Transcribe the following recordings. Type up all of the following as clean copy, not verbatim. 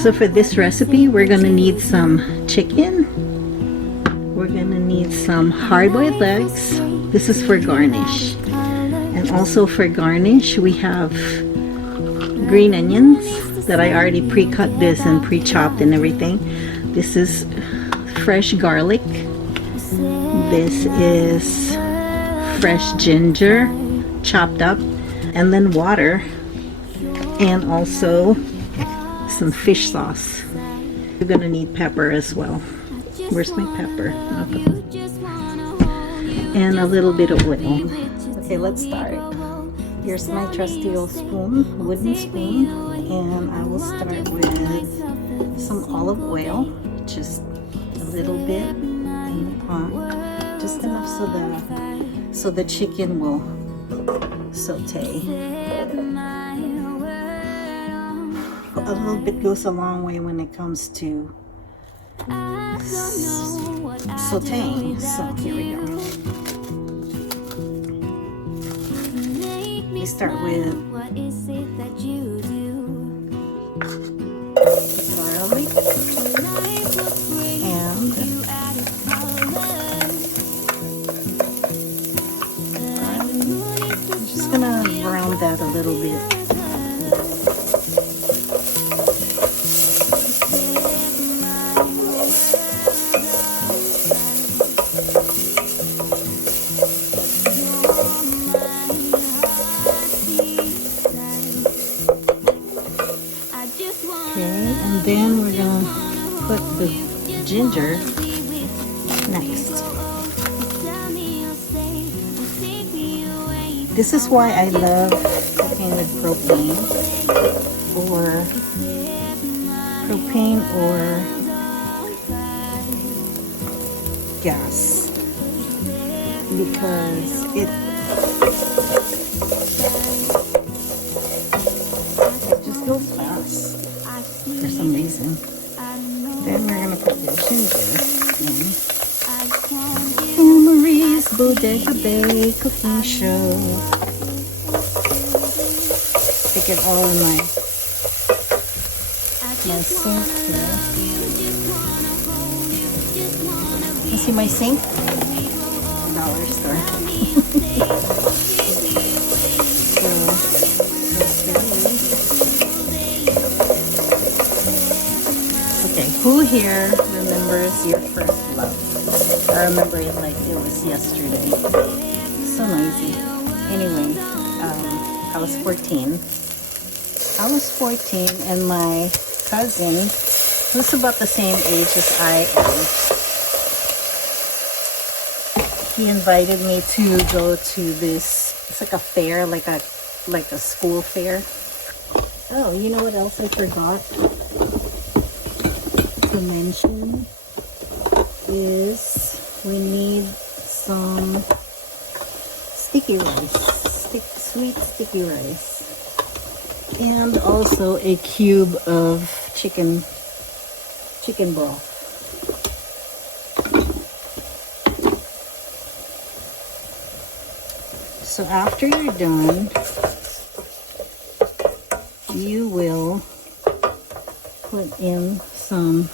So for this recipe, we're gonna need some chicken. We're gonna need some hard-boiled eggs. This is for garnish. And also for garnish, we have green onions that I already pre-cut this and pre-chopped and everything. This is fresh garlic. This is fresh ginger chopped up, and then water, and also some fish sauce. You're gonna need pepper as well. Where's my pepper? And a little bit of oil. Okay, let's start. Here's my trusty old spoon, wooden spoon, and I will start with some olive oil, just a little bit in the pot, just enough so the chicken will saute. A little bit goes a long way when it comes to sauteing. So here we go. We start with garlic and I'm just gonna brown that a little bit. And then we're gonna put the ginger next. This is why I love cooking with propane or gas, because it just goes fast for some reason. Then we're gonna put the ginger in. And Marie's Bodega Bay cooking show. Stick it all in my sink here. You see my sink? Dollar store. Who here remembers your first love? I remember it like it was yesterday. So noisy. Anyway, I was 14. I was 14 and my cousin, who's about the same age as I am, he invited me to go to this, it's like a fair, like a school fair. Oh, you know what else I forgot to mention is we need some sticky rice, sweet sticky rice, and also a cube of chicken broth. So after you're done, you will put in some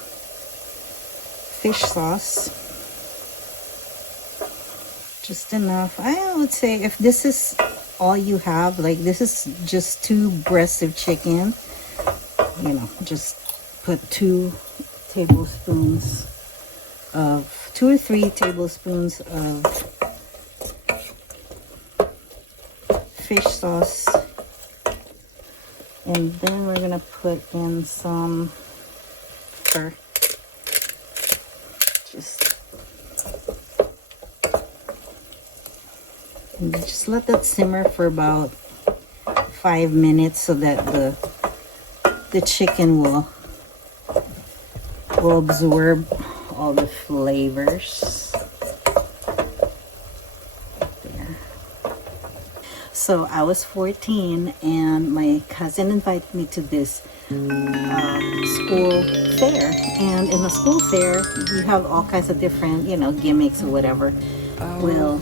fish sauce, just enough. I would say if this is all you have, like this is just 2 breasts of chicken, you know, just put 2 or 3 tablespoons of fish sauce, and then we're gonna put in some pepper. Just let that simmer for about 5 minutes so that the chicken will absorb all the flavors. There. So I was 14 and my cousin invited me to this school fair, and in the school fair you have all kinds of different, you know, gimmicks or whatever. Well,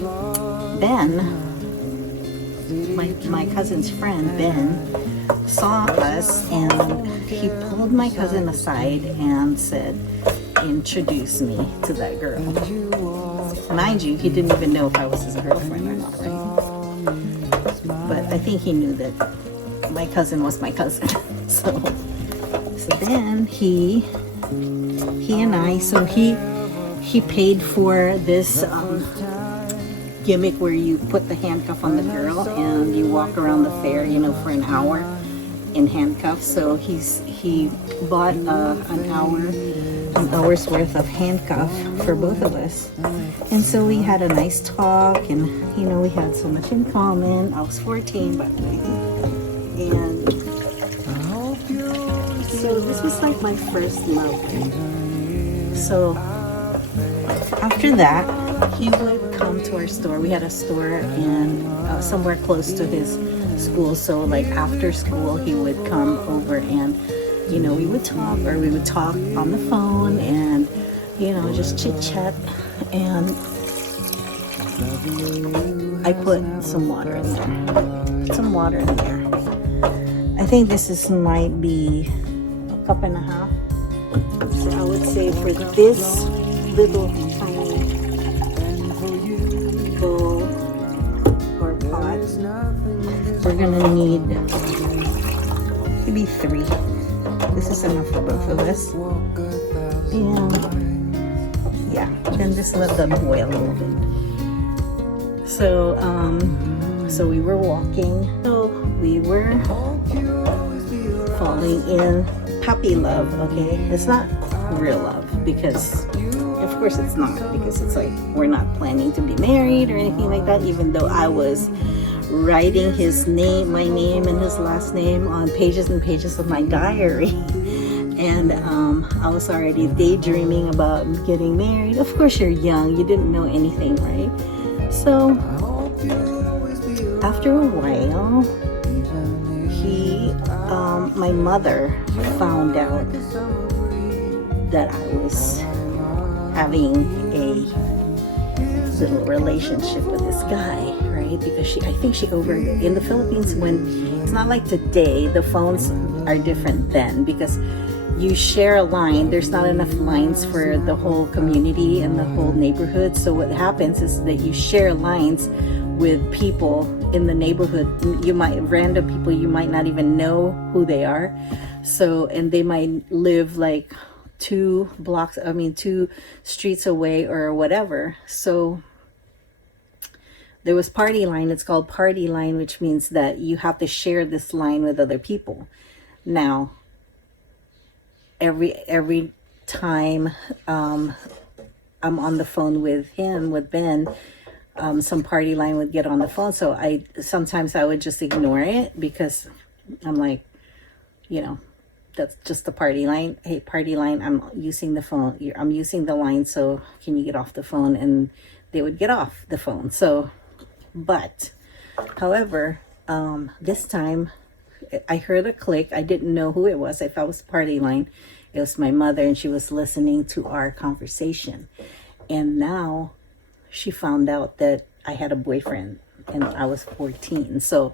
Ben, my cousin's friend Ben, saw us and he pulled my cousin aside and said, introduce me to that girl. Mind you, he didn't even know if I was his girlfriend or not, right? But I think he knew that my cousin was my cousin. So then he and I, so he paid for this gimmick where you put the handcuff on the girl and you walk around the fair, you know, for an hour in handcuffs. So he bought an hour's worth of handcuff for both of us, and so we had a nice talk, and you know, we had so much in common. I was 14 by the way, and so this was like my first love. So after that, he would come to our store. We had a store in somewhere close to his school, so like after school he would come over, and you know, we would talk, or we would talk on the phone, and you know, just chit chat. And I put some water in there. I think this might be a cup and a half. So I would say for this little tiny bowl or pot, we're gonna need maybe 3. This is enough for both of us. And yeah, then just let them boil a little bit. So so we were walking. So we were falling in puppy love, okay? It's not real love, because of course it's not, because it's like we're not planning to be married or anything like that, even though I was writing his name, my name and his last name on pages and pages of my diary. And I was already daydreaming about getting married. Of course you're young, you didn't know anything, right? So after a while, my mother found out that I was having a little relationship with this guy, right? Because I think she in the Philippines, when it's not like today, the phones are different then, because you share a line, there's not enough lines for the whole community and the whole neighborhood. So what happens is that you share lines with people in the neighborhood. Random people, you might not even know who they are. So, and they might live like 2 streets away or whatever. So there was party line. It's called party line, which means that you have to share this line with other people. Now, every time I'm on the phone with Ben, some party line would get on the phone. So sometimes I would just ignore it, because I'm like, you know, that's just the party line. Hey, party line, I'm using the phone. I'm using the line, so can you get off the phone? And they would get off the phone. So, but, however, this time I heard a click. I didn't know who it was. I thought it was party line. It was my mother, and she was listening to our conversation. And now she found out that I had a boyfriend, and I was 14. So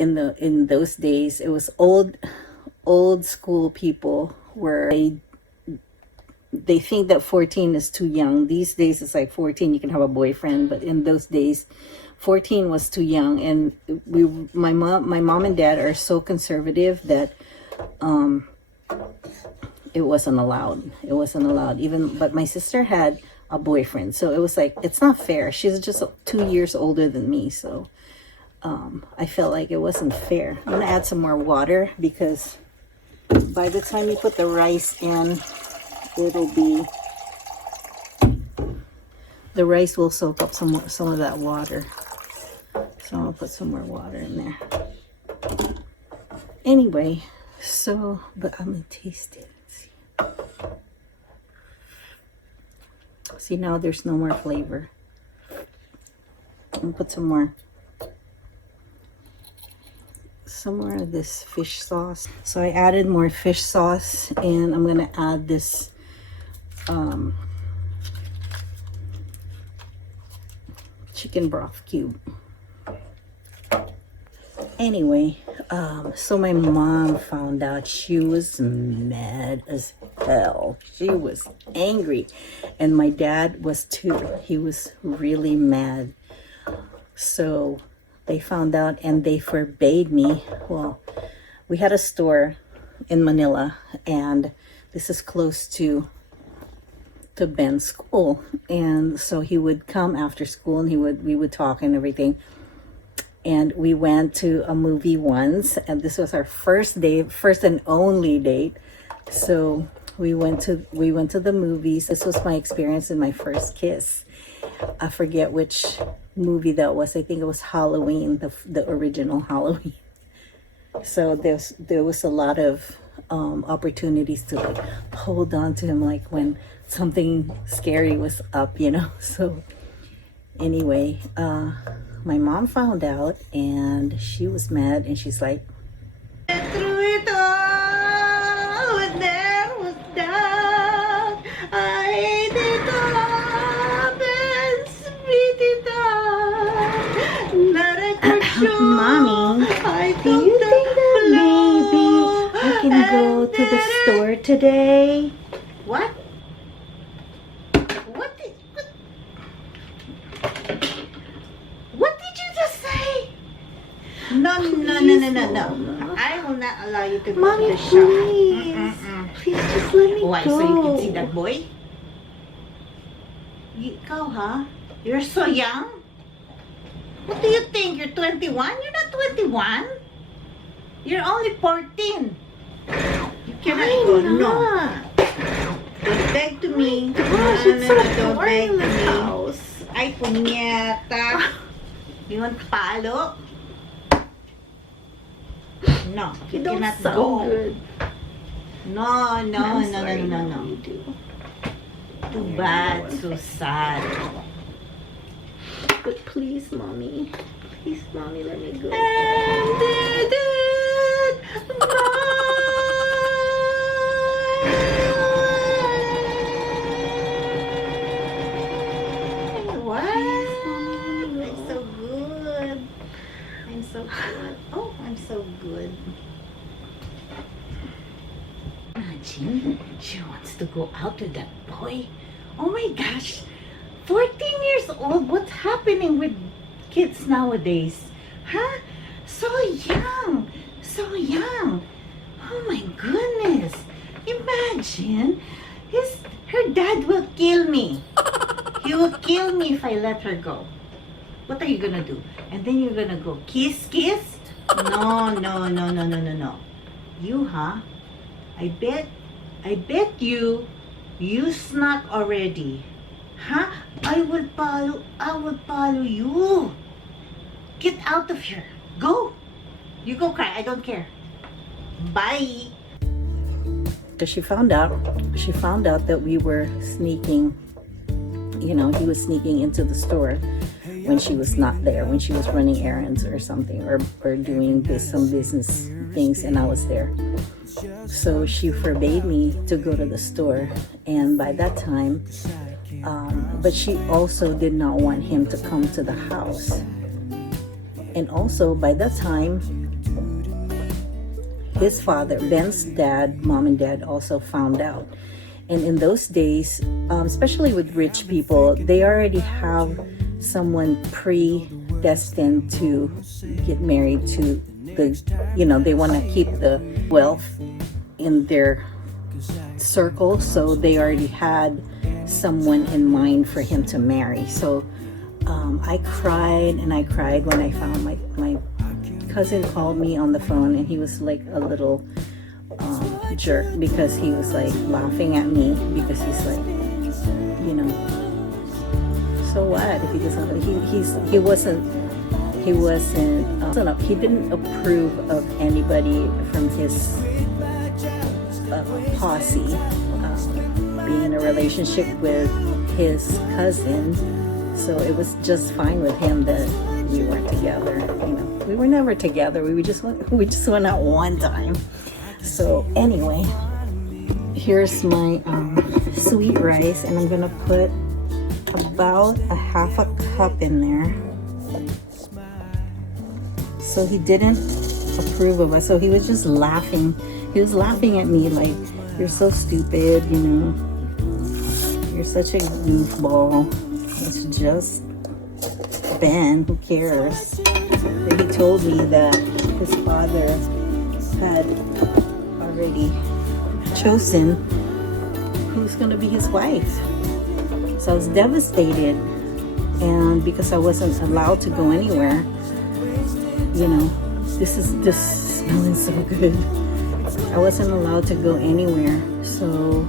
in those days, it was old school people where they think that 14 is too young. These days it's like 14 you can have a boyfriend, but in those days 14 was too young. And my mom and dad are so conservative that it wasn't allowed. But my sister had a boyfriend, so it was like, it's not fair. She's just 2 years older than me, so I felt like it wasn't fair. I'm gonna add some more water, because by the time you put the rice in, the rice will soak up some of that water. So I'm gonna put some more water in there. Anyway, so, but I'm gonna taste it. See, now there's no more flavor. I'm gonna put some more of this fish sauce. So I added more fish sauce, and I'm gonna add this chicken broth cube. Anyway, so my mom found out. She was mad as hell. She was angry. And my dad was too. He was really mad. So they found out and they forbade me. Well, we had a store in Manila, and this is close to Ben's school. And so he would come after school and we would talk and everything. And we went to a movie once, and this was our first date, first and only date. So we went to the movies. This was my experience in my first kiss. I forget which movie that was. I think it was Halloween, the original Halloween. So there was a lot of opportunities to like hold on to him, like when something scary was up, you know. So anyway, my mom found out and she was mad, and she's like, through it all, when there was doubt, I did up and spit it out. Not a good show. Mommy, do you think that maybe I can go to the store today? What? No. I will not allow you to go Mommy, to the shop. please. Please just let me Why? go. So you can see that boy? You go, huh? You're so young? What do you think? You're 21? You're not 21. You're only 14. You cannot go. No. Don't beg to me. Gosh, it's so don't beg boring to in this me. house. Ay, punyeta. You want palo? No, you You don't cannot sound go. good. No. I'm sorry, No. You do. Too bad, so sad. But please, mommy. Please, mommy, let me go. What? I'm so good. Oh, I'm so good. Imagine, she wants to go out with that boy. Oh my gosh. 14 years old? What's happening with kids nowadays? Huh? So young. Oh my goodness. Imagine. Her dad will kill me. He will kill me if I let her go. What are you gonna do? And then you're gonna go kiss? No. You, huh? I bet you snuck already. Huh? I will follow you. Get out of here. Go. You go cry. I don't care. Bye. So she found out that we were sneaking, he was sneaking into the store when she was not there, when she was running errands or something, or doing some business things, and I was there. So she forbade me to go to the store, and by that time, but she also did not want him to come to the house. And also by that time, his father, Ben's dad, mom and dad also found out. And in those days, especially with rich people, they already have someone predestined to get married to they want to keep the wealth in their circle. So they already had someone in mind for him to marry. So I cried when I found my cousin called me on the phone, and he was like a little jerk, because he was like laughing at me, because he's like, so what if he doesn't, he didn't approve of anybody from his posse being in a relationship with his cousin. So it was just fine with him that we weren't together. We were never together. We just went out one time. So anyway, here's my sweet rice, and I'm gonna put about a half a cup in there. So he didn't approve of us. So he was just laughing. He was laughing at me like, you're so stupid, you know. You're such a goofball. It's just Ben, who cares? But he told me that his father had already chosen who's going to be his wife. So I was devastated. And because I wasn't allowed to go anywhere, you know, this is just smelling so good. I wasn't allowed to go anywhere. So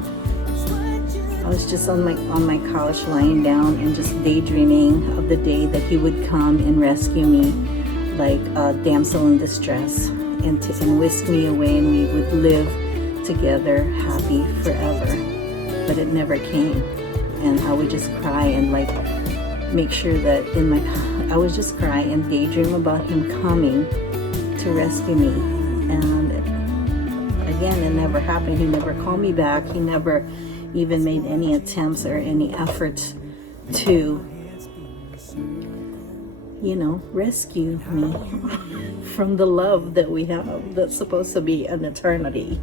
I was just on my couch lying down and just daydreaming of the day that he would come and rescue me like a damsel in distress and whisk me away, and we would live together happy forever. But it never came, and I would just cry and like make sure that I would just cry and daydream about him coming to rescue me. And again, it never happened. He never called me back. He never even made any attempts or any efforts to, you know, rescue me from the love that we have that's supposed to be an eternity.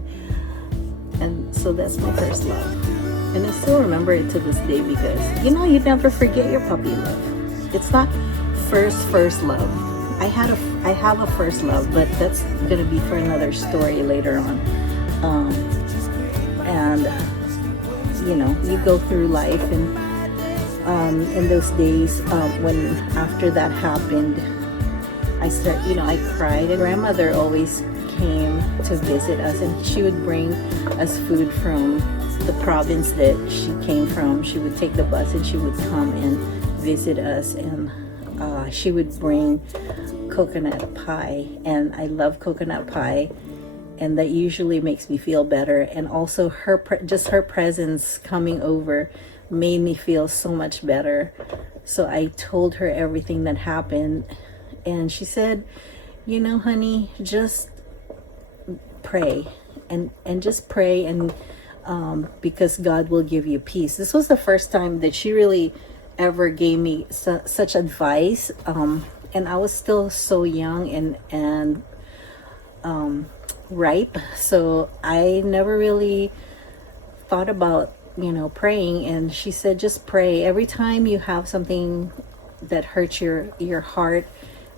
And so that's my first love. And I still remember it to this day because, you know, you never forget your puppy love. It's not first love. I have a first love, but that's gonna be for another story later on. And you know, you go through life, and in those days, when after that happened, I cried. And grandmother always came to visit us, and she would bring us food from the province that she came from. She would take the bus and she would come and visit us, and she would bring coconut pie, and I love coconut pie, and that usually makes me feel better. And also her presence coming over made me feel so much better. So I told her everything that happened, and she said, you know, honey, just pray and just pray, and because God will give you peace. This was the first time that she really ever gave me such advice, and I was still so young and ripe, so I never really thought about, you know, praying. And she said, just pray. Every time you have something that hurts your heart,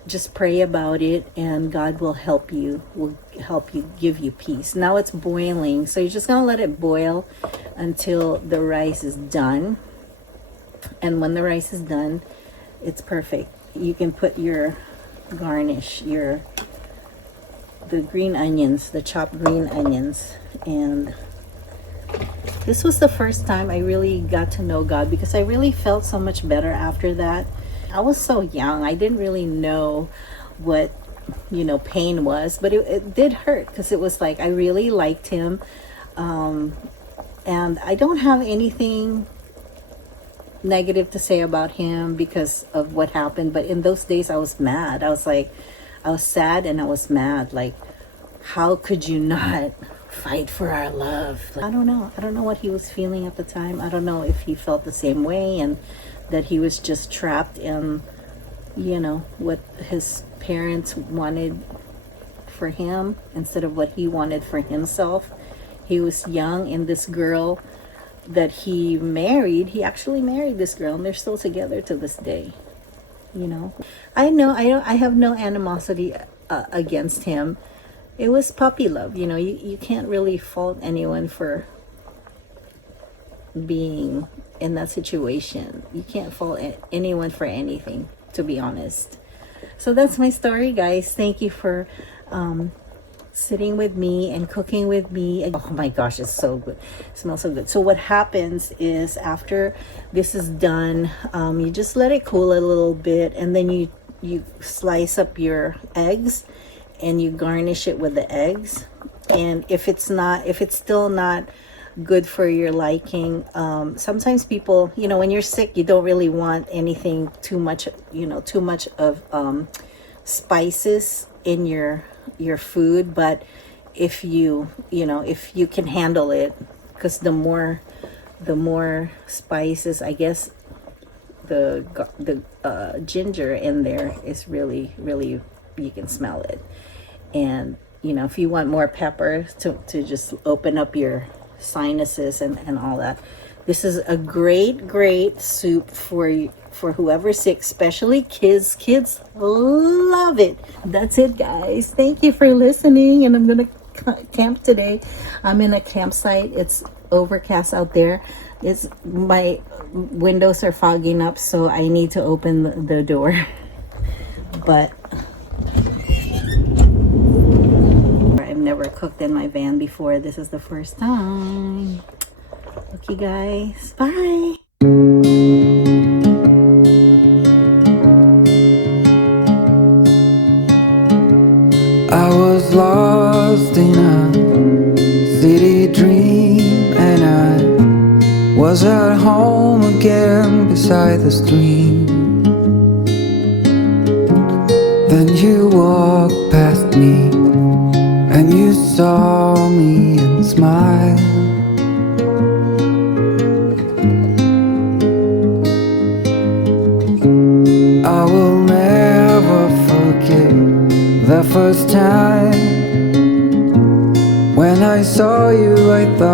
just pray about it, and God will help you give you peace. Now it's boiling, so you're just gonna let it boil until the rice is done. And when the rice is done, it's perfect. You can put your garnish, the green onions, the chopped green onions. And this was the first time I really got to know God, because I really felt so much better after that. I was so young, I didn't really know what, you know, pain was, but it did hurt, because it was like I really liked him, and I don't have anything negative to say about him because of what happened. But in those days I was mad. I was sad and I was mad. Like, how could you not fight for our love? Like, I don't know what he was feeling at the time. I don't know if he felt the same way, and that he was just trapped in, you know, what his parents wanted for him instead of what he wanted for himself. He was young, and this girl that he married, he actually married this girl, and they're still together to this day. You know, I have no animosity against him. It was puppy love. You know, you can't really fault anyone for being in that situation. You can't fault anyone for anything, to be honest. So that's my story, guys. Thank you for sitting with me and cooking with me. Oh my gosh, it's so good. It smells so good. So what happens is, after this is done, you just let it cool a little bit, and then you slice up your eggs and you garnish it with the eggs. And if it's still not good for your liking, sometimes people, you know, when you're sick, you don't really want anything too much of spices in your food. But if you can handle it, because the more spices, I guess the ginger in there is really you can smell it. And you know, if you want more pepper to just open up your sinuses and all that, this is a great soup for whoever's sick, especially kids. Kids love it. That's it, guys. Thank you for listening. And I'm gonna camp today. I'm in a campsite. It's overcast out there. It's my windows are fogging up, so I need to open the door. But I've never cooked in my van before. This is the first time. Okay, guys. Bye. I was lost in a city dream, and I was at home again beside the stream. Then you walked past me, and you saw me and smiled. I will never forget the first time when I saw you. I thought